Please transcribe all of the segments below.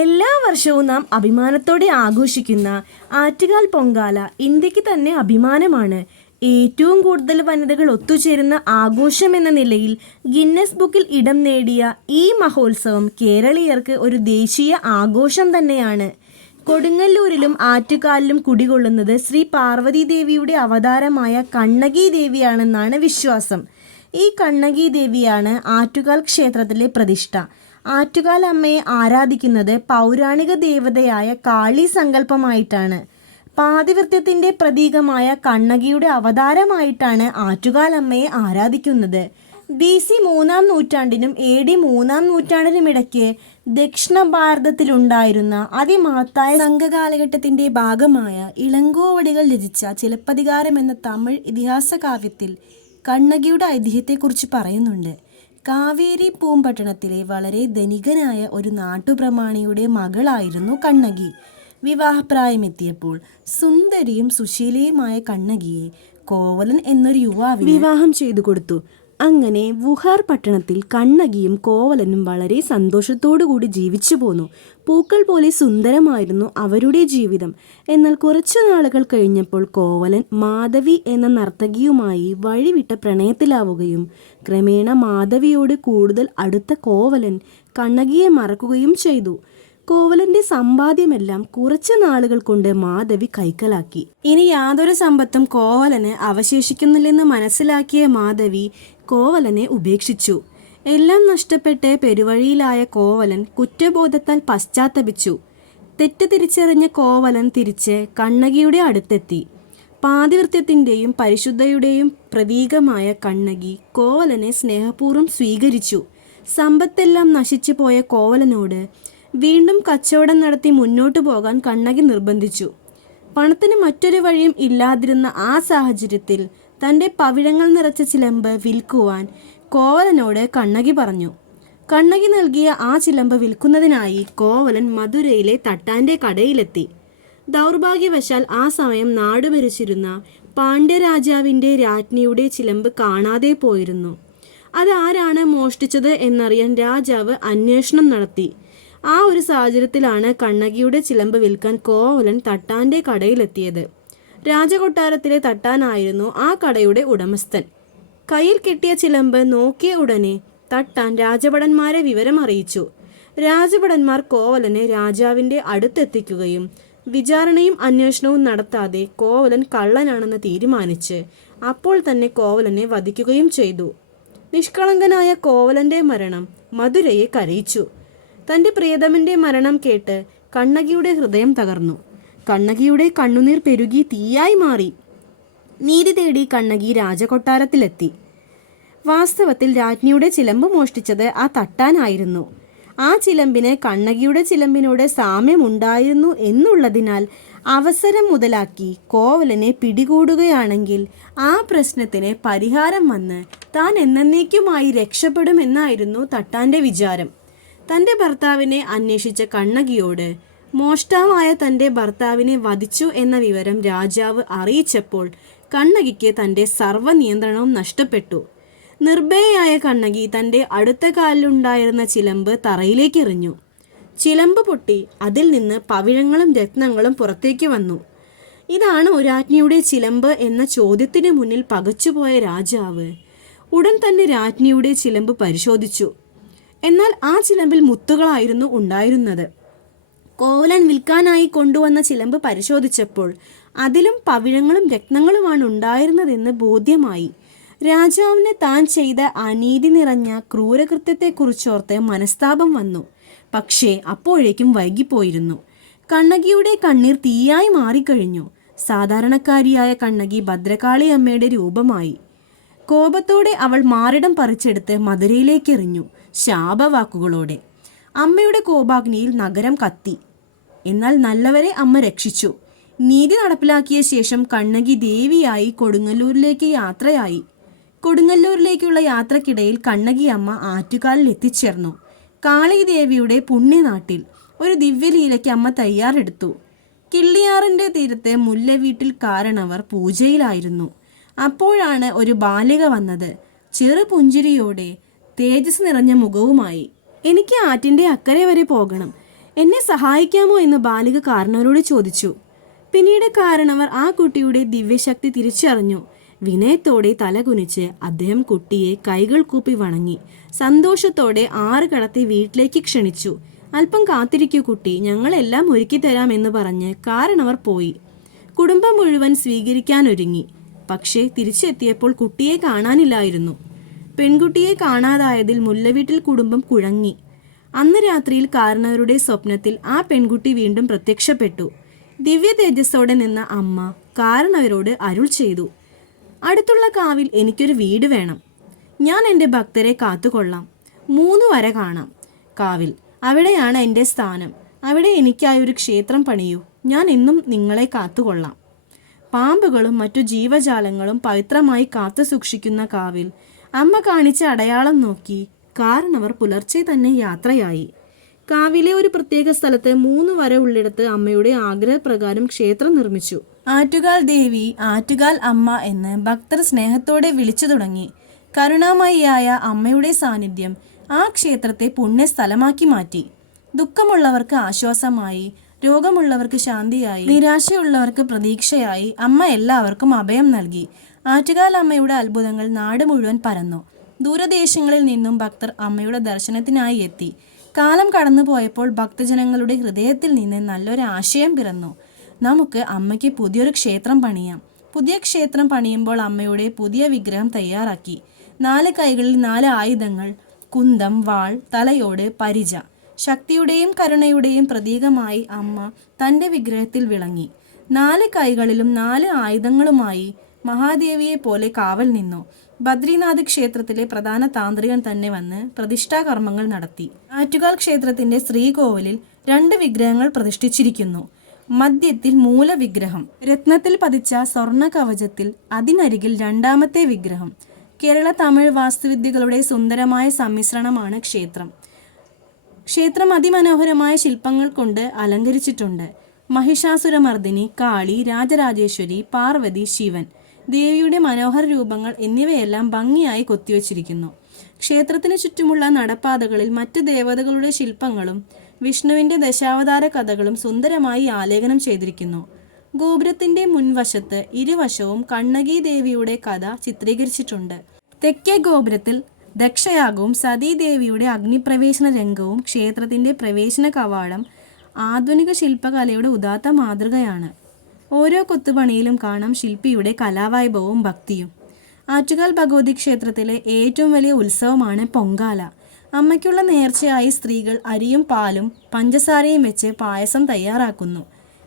എല്ലാ വർഷവും നാം അഭിമാനത്തോടെ ആഘോഷിക്കുന്ന ആറ്റുകാൽ പൊങ്കാല ഇന്ത്യയ്ക്ക് തന്നെ അഭിമാനമാണ്. ഏറ്റവും കൂടുതൽ വനിതകൾ ഒത്തുചേരുന്ന ആഘോഷം എന്ന നിലയിൽ ഗിന്നസ് ബുക്കിൽ ഇടം നേടിയ ഈ മഹോത്സവം കേരളീയർക്ക് ഒരു ദേശീയ ആഘോഷം തന്നെയാണ്. കൊടുങ്ങല്ലൂരിലും ആറ്റുകാലിലും കുടികൊള്ളുന്നത് ശ്രീ പാർവതി ദേവിയുടെ അവതാരമായ കണ്ണകി ദേവിയാണെന്നാണ് വിശ്വാസം. ഈ കണ്ണകി ദേവിയാണ് ആറ്റുകാൽ ക്ഷേത്രത്തിലെ പ്രതിഷ്ഠ. ആറ്റുകാൽ അമ്മയെ ആരാധിക്കുന്നത് പൗരാണിക ദേവതയായ കാളി സങ്കല്പമായിട്ടാണ്. പാതിവൃത്യത്തിന്റെ പ്രതീകമായ കണ്ണകിയുടെ അവതാരമായിട്ടാണ് ആറ്റുകാൽ അമ്മയെ ആരാധിക്കുന്നത്. ബി സി മൂന്നാം നൂറ്റാണ്ടിനും എ ഡി മൂന്നാം നൂറ്റാണ്ടിനും ഇടയ്ക്ക് ദക്ഷിണ ഭാരതത്തിലുണ്ടായിരുന്ന അതിമഹത്തായ സംഘകാലഘട്ടത്തിന്റെ ഭാഗമായ ഇളങ്കോവടികൾ രചിച്ച ചിലപ്പതികാരം എന്ന തമിഴ് ഇതിഹാസ കാവ്യത്തിൽ കണ്ണകിയുടെ ഐതിഹ്യത്തെക്കുറിച്ച് പറയുന്നുണ്ട്. കാവേരി പൂമ്പട്ടണത്തിലെ വളരെ ധനികനായ ഒരു നാട്ടുപ്രമാണിയുടെ മകളായിരുന്നു കണ്ണകി. വിവാഹപ്രായമെത്തിയപ്പോൾ സുന്ദരിയും സുശീലയുമായ കണ്ണകിയെ കോവലൻ എന്നൊരു യുവാവ് വിവാഹം ചെയ്തു കൊടുത്തു. അങ്ങനെ വുഹാർ പട്ടണത്തിൽ കണ്ണകിയും കോവലനും വളരെ സന്തോഷത്തോടുകൂടി ജീവിച്ചു പോന്നു. പൂക്കൾ പോലെ സുന്ദരമായിരുന്നു അവരുടെ ജീവിതം. എന്നാൽ കുറച്ചു നാളുകൾ കഴിഞ്ഞപ്പോൾ കോവലൻ മാധവി എന്ന നർത്തകിയുമായി വഴിവിട്ട പ്രണയത്തിലാവുകയും ക്രമേണ മാധവിയോട് കൂടുതൽ അടുത്ത കോവലൻ കണ്ണകിയെ മറക്കുകയും ചെയ്തു. കോവലന്റെ സമ്പാദ്യമെല്ലാം കുറച്ചു നാളുകൾ കൊണ്ട് മാധവി കൈക്കലാക്കി. ഇനി യാതൊരു സമ്പത്തും കോവലന് അവശേഷിക്കുന്നില്ലെന്ന് മനസ്സിലാക്കിയ മാധവി കോവലനെ ഉപേക്ഷിച്ചു. എല്ലാം നഷ്ടപ്പെട്ട് പെരുവഴിയിലായ കോവലൻ കുറ്റബോധത്താൽ പശ്ചാത്തപിച്ചു. തെറ്റ് തിരിച്ചറിഞ്ഞ കോവലൻ തിരിച്ച് കണ്ണകിയുടെ അടുത്തെത്തി. പാതിവൃത്യത്തിന്റെയും പരിശുദ്ധയുടെയും പ്രതീകമായ കണ്ണകി കോവലനെ സ്നേഹപൂർവം സ്വീകരിച്ചു. സമ്പത്തെല്ലാം നശിച്ചു പോയ കോവലനോട് വീണ്ടും കച്ചവടം നടത്തി മുന്നോട്ടു പോകാൻ കണ്ണകി നിർബന്ധിച്ചു. പണത്തിന് മറ്റൊരു വഴിയും ഇല്ലാതിരുന്ന ആ സാഹചര്യത്തിൽ തന്റെ പവിഴങ്ങൾ നിറച്ച ചിലമ്പ് വിൽക്കുവാൻ കോവലനോട് കണ്ണകി പറഞ്ഞു. കണ്ണകി നൽകിയ ആ ചിലമ്പ് വിൽക്കുന്നതിനായി കോവലൻ മധുരയിലെ തട്ടാന്റെ കടയിലെത്തി. ദൗർഭാഗ്യവശാൽ ആ സമയം നാടുഭരിച്ചിരുന്ന പാണ്ഡ്യരാജാവിന്റെ രാജ്ഞിയുടെ ചിലമ്പ് കാണാതെ പോയിരുന്നു. അതാരാണ് മോഷ്ടിച്ചത് എന്നറിയാൻ രാജാവ് അന്വേഷണം നടത്തി. ആ ഒരു സാഹചര്യത്തിലാണ് കണ്ണകിയുടെ ചിലമ്പ് വിൽക്കാൻ കോവലൻ തട്ടാന്റെ കടയിലെത്തിയത്. രാജകൊട്ടാരത്തിലെ തട്ടാനായിരുന്നു ആ കടയുടെ ഉടമസ്ഥൻ. കയ്യിൽ കിട്ടിയ ചിലമ്പ് നോക്കിയ ഉടനെ തട്ടാൻ രാജഭടന്മാരെ വിവരം അറിയിച്ചു. രാജഭടന്മാർ കോവലനെ രാജാവിന്റെ അടുത്തെത്തിക്കുകയും വിചാരണയും അന്വേഷണവും നടത്താതെ കോവലൻ കള്ളനാണെന്ന് തീരുമാനിച്ച് അപ്പോൾ തന്നെ കോവലനെ വധിക്കുകയും ചെയ്തു. നിഷ്കളങ്കനായ കോവലന്റെ മരണം മധുരയെ കരയിച്ചു. തന്റെ പ്രിയതമന്റെ മരണം കേട്ട് കണ്ണകിയുടെ ഹൃദയം തകർന്നു. കണ്ണകിയുടെ കണ്ണുനീർ പെരുകി തീയായി മാറി. നീതി തേടി കണ്ണകി രാജകൊട്ടാരത്തിലെത്തി. വാസ്തവത്തിൽ രാജ്ഞിയുടെ ചിലമ്പ് മോഷ്ടിച്ചത് ആ തട്ടാനായിരുന്നു. ആ ചിലമ്പിന് കണ്ണകിയുടെ ചിലമ്പിനോട് സാമ്യമുണ്ടായിരുന്നു എന്നുള്ളതിനാൽ അവസരം മുതലാക്കി കോവലനെ പിടികൂടുകയാണെങ്കിൽ ആ പ്രശ്നത്തിന് പരിഹാരം വന്ന് താൻ എന്നേക്കുമായി രക്ഷപ്പെടുമെന്നായിരുന്നു തട്ടാന്റെ വിചാരം. തന്റെ ഭർത്താവിനെ അന്വേഷിച്ച കണ്ണകിയോട് മോഷ്ടാവായ തന്റെ ഭർത്താവിനെ വധിച്ചു എന്ന വിവരം രാജാവ് അറിയിച്ചപ്പോൾ കണ്ണകിക്ക് തന്റെ സർവ നിയന്ത്രണവും നഷ്ടപ്പെട്ടു. നിർഭയയായ കണ്ണകി തന്റെ അടുത്ത കാലിലുണ്ടായിരുന്ന ചിലമ്പ് തറയിലേക്ക് എറിഞ്ഞു. ചിലമ്പ് പൊട്ടി അതിൽ നിന്ന് പവിഴങ്ങളും രത്നങ്ങളും പുറത്തേക്ക് വന്നു. ഇതാണ് ഒരാജ്ഞിയുടെ ചിലമ്പ് എന്ന ചോദ്യത്തിന് മുന്നിൽ പകച്ചുപോയ രാജാവ്. ഉടൻ തന്നെ രാജ്ഞിയുടെ ചിലമ്പ് പരിശോധിച്ചു. എന്നാൽ ആ ചിലമ്പിൽ മുത്തുകളായിരുന്നു ഉണ്ടായിരുന്നത്. കോവലൻ വിൽക്കാനായി കൊണ്ടുവന്ന ചിലമ്പ് പരിശോധിച്ചപ്പോൾ അതിലും പവിഴങ്ങളും രത്നങ്ങളുമാണ് ഉണ്ടായിരുന്നതെന്ന് ബോധ്യമായി. രാജാവിന് താൻ ചെയ്ത അനീതി നിറഞ്ഞ ക്രൂരകൃത്യത്തെക്കുറിച്ചോർത്ത് മനസ്താപം വന്നു. പക്ഷേ അപ്പോഴേക്കും വൈകിപ്പോയിരുന്നു. കണ്ണകിയുടെ കണ്ണീർ തീയായി മാറിക്കഴിഞ്ഞു. സാധാരണക്കാരിയായ കണ്ണകി ഭദ്രകാളി അമ്മയുടെ രൂപമായി. കോപത്തോടെ അവൾ മാറിടം പറിച്ചെടുത്ത് മധുരയിലേക്ക് എറിഞ്ഞു ശാപവാക്കുകളോടെ. അമ്മയുടെ കോപാഗ്നിയിൽ നഗരം കത്തി. എന്നാൽ നല്ലവരെ അമ്മ രക്ഷിച്ചു. നീതി നടപ്പിലാക്കിയ ശേഷം കണ്ണകി ദേവിയായി കൊടുങ്ങല്ലൂരിലേക്ക് യാത്രയായി. കൊടുങ്ങല്ലൂരിലേക്കുള്ള യാത്രക്കിടയിൽ കണ്ണകി അമ്മ ആറ്റുകാലിൽ എത്തിച്ചേർന്നു. കാളി ദേവിയുടെ പുണ്യനാട്ടിൽ ഒരു ദിവ്യലീലയ്ക്ക് അമ്മ തയ്യാറെടുത്തു. കിള്ളിയാറിന്റെ തീരത്തെ മുല്ലവീട്ടിൽ കാരണവർ പൂജയിലായിരുന്നു. അപ്പോഴാണ് ഒരു ബാലിക വന്നത്. ചെറു പുഞ്ചിരിയോടെ തേജസ് നിറഞ്ഞ മുഖവുമായി എനിക്ക് ആറ്റിന്റെ അക്കരെ വരെ പോകണം. എന്നെ സഹായിക്കാമോ എന്ന് ബാലിക കാരണവരോട് ചോദിച്ചു. പിന്നീട് കാരണവർ ആ കുട്ടിയുടെ ദിവ്യശക്തി തിരിച്ചറിഞ്ഞു. വിനയത്തോടെ തലകുനിച്ച് അദ്ദേഹം കുട്ടിയെ കൈകൾ കൂപ്പി വണങ്ങി. സന്തോഷത്തോടെ ആറ് കടത്തി വീട്ടിലേക്ക് ക്ഷണിച്ചു. അല്പം കാത്തിരിക്കൂ കുട്ടി ഞങ്ങളെല്ലാം ഒരുക്കി തരാം എന്ന് പറഞ്ഞ് കാരണവർ പോയി. കുടുംബം മുഴുവൻ സ്വീകരിക്കാനൊരുങ്ങി പക്ഷേ തിരിച്ചെത്തിയപ്പോൾ കുട്ടിയെ കാണാനില്ലായിരുന്നു. പെൺകുട്ടിയെ കാണാതായതിൽ മുല്ലവീട്ടിൽ കുടുംബം കുഴങ്ങി. അന്ന് രാത്രിയിൽ കാരണവരുടെ സ്വപ്നത്തിൽ ആ പെൺകുട്ടി വീണ്ടും പ്രത്യക്ഷപ്പെട്ടു. ദിവ്യ തേജസ്സോടെ നിന്ന അമ്മ കാരണവരോട് അരുൾ ചെയ്തു. അടുത്തുള്ള കാവിൽ എനിക്കൊരു വീട് വേണം. ഞാൻ എന്റെ ഭക്തരെ കാത്തുകൊള്ളാം. മൂന്ന് വര കാണാം. കാവിൽ. അവിടെയാണ് എന്റെ സ്ഥാനം. അവിടെ എനിക്കായി ഒരു ക്ഷേത്രം പണിയൂ. ഞാൻ എന്നും നിങ്ങളെ കാത്തുകൊള്ളാം പാമ്പുകളും മറ്റു ജീവജാലങ്ങളും പവിത്രമായി കാത്തു സൂക്ഷിക്കുന്ന കാവിൽ അമ്മ കാണിച്ച അടയാളം നോക്കി കാരണവർ പുലർച്ചെ തന്നെ യാത്രയായി. കാവിലെ ഒരു പ്രത്യേക സ്ഥലത്ത് മൂന്ന് വര ഉള്ളിടത്ത് അമ്മയുടെ ആഗ്രഹപ്രകാരം ക്ഷേത്രം നിർമ്മിച്ചു. ആറ്റുകാൽ ദേവി ആറ്റുകാൽ അമ്മ എന്ന് ഭക്തർ സ്നേഹത്തോടെ വിളിച്ചു തുടങ്ങി. കരുണാമയിയായ അമ്മയുടെ സാന്നിധ്യം ആ ക്ഷേത്രത്തെ പുണ്യസ്ഥലമാക്കി മാറ്റി. ദുഃഖമുള്ളവർക്ക് ആശ്വാസമായി രോഗമുള്ളവർക്ക് ശാന്തിയായി നിരാശയുള്ളവർക്ക് പ്രതീക്ഷയായി അമ്മ എല്ലാവർക്കും അഭയം നൽകി. ആറ്റുകാൽ അമ്മയുടെ അത്ഭുതങ്ങൾ നാട് മുഴുവൻ പരന്നു. ദൂരദേശങ്ങളിൽ നിന്നും ഭക്തർ അമ്മയുടെ ദർശനത്തിനായി എത്തി. കാലം കടന്നു പോയപ്പോൾ ഭക്തജനങ്ങളുടെ ഹൃദയത്തിൽ നിന്ന് നല്ലൊരു ആശയം പിറന്നു. നമുക്ക് അമ്മയ്ക്ക് പുതിയൊരു ക്ഷേത്രം പണിയാം. പുതിയ ക്ഷേത്രം പണിയുമ്പോൾ അമ്മയുടെ പുതിയ വിഗ്രഹം തയ്യാറാക്കി. നാല് കൈകളിൽ നാല് ആയുധങ്ങൾ കുന്തം വാൾ തലയോട് പരിച. ശക്തിയുടെയും കരുണയുടെയും പ്രതീകമായി അമ്മ തന്റെ വിഗ്രഹത്തിൽ വിളങ്ങി. നാല് കൈകളിലും നാല് ആയുധങ്ങളുമായി മഹാദേവിയെ പോലെ കാവൽ നിന്നു. ബദ്രിനാഥ് ക്ഷേത്രത്തിലെ പ്രധാന താന്ത്രികൻ തന്നെ വന്ന് പ്രതിഷ്ഠാകർമ്മങ്ങൾ നടത്തി. ആറ്റുകാൽ ക്ഷേത്രത്തിന്റെ ശ്രീകോവിലിൽ രണ്ട് വിഗ്രഹങ്ങൾ പ്രതിഷ്ഠിച്ചിരിക്കുന്നു. മധ്യത്തിൽ മൂലവിഗ്രഹം. രത്നത്തിൽ പതിച്ച സ്വർണ കവചത്തിൽ അതിനരികിൽ രണ്ടാമത്തെ വിഗ്രഹം. കേരള തമിഴ് വാസ്തുവിദ്യകളുടെ സുന്ദരമായ സമ്മിശ്രണമാണ് ക്ഷേത്രം. ക്ഷേത്രം അതിമനോഹരമായ ശില്പങ്ങൾ കൊണ്ട് അലങ്കരിച്ചിട്ടുണ്ട്. മഹിഷാസുരമർദിനി കാളി രാജരാജേശ്വരി പാർവതി ശിവൻ. ദേവിയുടെ മനോഹര രൂപങ്ങൾ എന്നിവയെല്ലാം ഭംഗിയായി കൊത്തിവച്ചിരിക്കുന്നു. ക്ഷേത്രത്തിന് ചുറ്റുമുള്ള നടപ്പാതകളിൽ മറ്റ് ദേവതകളുടെ ശില്പങ്ങളും വിഷ്ണുവിന്റെ ദശാവതാര കഥകളും സുന്ദരമായി ആലേഖനം ചെയ്തിരിക്കുന്നു. ഗോപുരത്തിന്റെ മുൻവശത്ത് ഇരുവശവും കണ്ണകി ദേവിയുടെ കഥ ചിത്രീകരിച്ചിട്ടുണ്ട്. തെക്കേ ഗോപുരത്തിൽ ദക്ഷയാഗവും സതീദേവിയുടെ അഗ്നിപ്രവേശന രംഗവും ക്ഷേത്രത്തിന്റെ പ്രവേശന കവാടം ആധുനിക ശില്പകലയുടെ ഉദാത്ത മാതൃകയാണ്. ഓരോ കൊത്തുപണിയിലും കാണാം ശില്പിയുടെ കലാവൈഭവവും ഭക്തിയും. ആറ്റുകാൽ ഭഗവതി ക്ഷേത്രത്തിലെ ഏറ്റവും വലിയ ഉത്സവമാണ് പൊങ്കാല. അമ്മയ്ക്കുള്ള നേർച്ചയായി സ്ത്രീകൾ അരിയും പാലും പഞ്ചസാരയും വെച്ച് പായസം തയ്യാറാക്കുന്നു.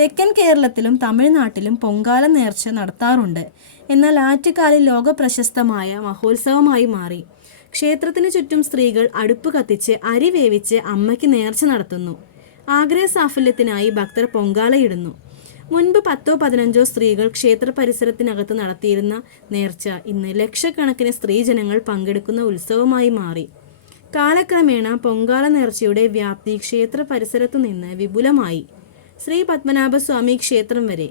തെക്കൻ കേരളത്തിലും തമിഴ്നാട്ടിലും പൊങ്കാല നേർച്ച നടത്താറുണ്ട്. എന്നാൽ ആറ്റുകാലിൽ ലോകപ്രശസ്തമായ മഹോത്സവമായി മാറി. ക്ഷേത്രത്തിന് ചുറ്റും സ്ത്രീകൾ അടുപ്പ് കത്തിച്ച് അരി വേവിച്ച് അമ്മയ്ക്ക് നേർച്ച നടത്തുന്നു. ആഗ്രഹ സാഫല്യത്തിനായി ഭക്തർ പൊങ്കാലയിടുന്നു. മുൻപ് പത്തോ പതിനഞ്ചോ സ്ത്രീകൾ ക്ഷേത്ര പരിസരത്തിനകത്ത് നടത്തിയിരുന്ന നേർച്ച ഇന്ന് ലക്ഷക്കണക്കിന് സ്ത്രീജനങ്ങൾ പങ്കെടുക്കുന്ന ഉത്സവമായി മാറി. കാലക്രമേണ പൊങ്കാല നേർച്ചയുടെ വ്യാപ്തി ക്ഷേത്ര പരിസരത്തു നിന്ന് വിപുലമായി. ശ്രീ പത്മനാഭസ്വാമി ക്ഷേത്രം വരെ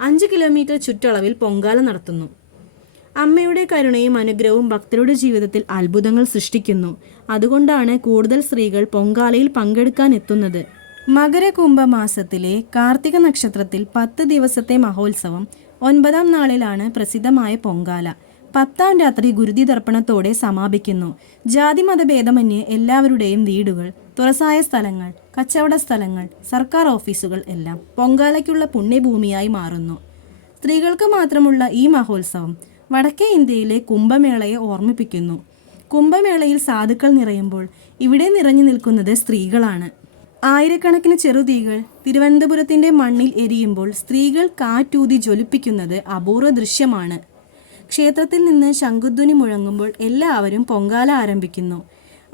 അഞ്ച് കിലോമീറ്റർ ചുറ്റളവിൽ പൊങ്കാല നടത്തുന്നു. അമ്മയുടെ കരുണയും അനുഗ്രഹവും ഭക്തരുടെ ജീവിതത്തിൽ അത്ഭുതങ്ങൾ സൃഷ്ടിക്കുന്നു. അതുകൊണ്ടാണ് കൂടുതൽ സ്ത്രീകൾ പൊങ്കാലയിൽ പങ്കെടുക്കാൻ എത്തുന്നത്. മകരകുംഭ മാസത്തിലെ കാർത്തിക നക്ഷത്രത്തിൽ പത്ത് ദിവസത്തെ മഹോത്സവം ഒൻപതാം നാളിലാണ് പ്രസിദ്ധമായ പൊങ്കാല. പത്താം രാത്രി ഗുരുതി ദർപ്പണത്തോടെ സമാപിക്കുന്നു. ജാതി മതഭേദമന്യേ എല്ലാവരുടെയും വീടുകൾ തുറസായ സ്ഥലങ്ങൾ കച്ചവട സ്ഥലങ്ങൾ സർക്കാർ ഓഫീസുകൾ എല്ലാം പൊങ്കാലയ്ക്കുള്ള പുണ്യഭൂമിയായി മാറുന്നു. സ്ത്രീകൾക്ക് മാത്രമുള്ള ഈ മഹോത്സവം വടക്കേ ഇന്ത്യയിലെ കുംഭമേളയെ ഓർമ്മിപ്പിക്കുന്നു. കുംഭമേളയിൽ സാധുക്കൾ നിറയുമ്പോൾ ഇവിടെ നിറഞ്ഞു നിൽക്കുന്നത് സ്ത്രീകളാണ്. ആയിരക്കണക്കിന് ചെറുതീകൾ തിരുവനന്തപുരത്തിന്റെ മണ്ണിൽ എരിയുമ്പോൾ സ്ത്രീകൾ കാറ്റൂതി ജ്വലിപ്പിക്കുന്നത് അപൂർവ ദൃശ്യമാണ്. ക്ഷേത്രത്തിൽ നിന്ന് ശംഖുധ്വനി മുഴങ്ങുമ്പോൾ എല്ലാവരും പൊങ്കാല ആരംഭിക്കുന്നു.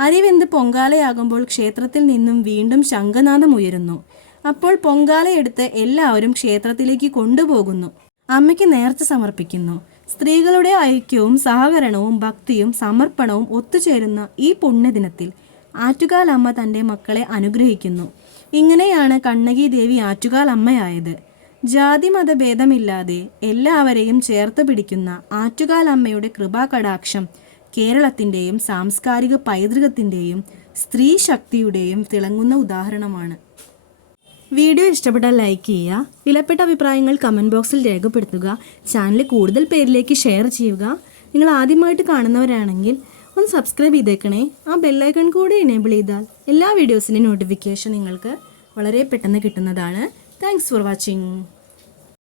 അരിവെന്ത് പൊങ്കാലയാകുമ്പോൾ ക്ഷേത്രത്തിൽ നിന്നും വീണ്ടും ശംഖനാഥം ഉയരുന്നു. അപ്പോൾ പൊങ്കാലയെടുത്ത് എല്ലാവരും ക്ഷേത്രത്തിലേക്ക് കൊണ്ടുപോകുന്നു. അമ്മയ്ക്ക് നേർച്ച സമർപ്പിക്കുന്നു. സ്ത്രീകളുടെ ഐക്യവും സഹകരണവും ഭക്തിയും സമർപ്പണവും ഒത്തുചേരുന്ന ഈ പുണ്യദിനത്തിൽ ആറ്റുകാൽ അമ്മ തന്റെ മക്കളെ അനുഗ്രഹിക്കുന്നു. ഇങ്ങനെയാണ് കണ്ണകി ദേവി ആറ്റുകാൽ അമ്മയായത് ജാതി മതഭേദമില്ലാതെ എല്ലാവരെയും ചേർത്ത് പിടിക്കുന്ന ആറ്റുകാൽ അമ്മയുടെ കൃപാകടാക്ഷം കേരളത്തിന്റെയും സാംസ്കാരിക പൈതൃകത്തിന്റെയും സ്ത്രീ ശക്തിയുടെയും തിളങ്ങുന്ന ഉദാഹരണമാണ്. വീഡിയോ ഇഷ്ടപ്പെട്ടാൽ ലൈക്ക് ചെയ്യുക വിലപ്പെട്ട അഭിപ്രായങ്ങൾ കമന്റ് ബോക്സിൽ രേഖപ്പെടുത്തുക ചാനൽ കൂടുതൽ പേരിലേക്ക് ഷെയർ ചെയ്യുക. നിങ്ങൾ ആദ്യമായിട്ട് കാണുന്നവരാണെങ്കിൽ ഒന്ന് സബ്സ്ക്രൈബ് ചെയ്തേക്കണേ. ആ ബെല്ലൈക്കൺ കൂടി എനേബിൾ ചെയ്താൽ എല്ലാ വീഡിയോസിന്റെയും നോട്ടിഫിക്കേഷൻ നിങ്ങൾക്ക് വളരെ പെട്ടെന്ന് കിട്ടുന്നതാണ്. Thanks for watching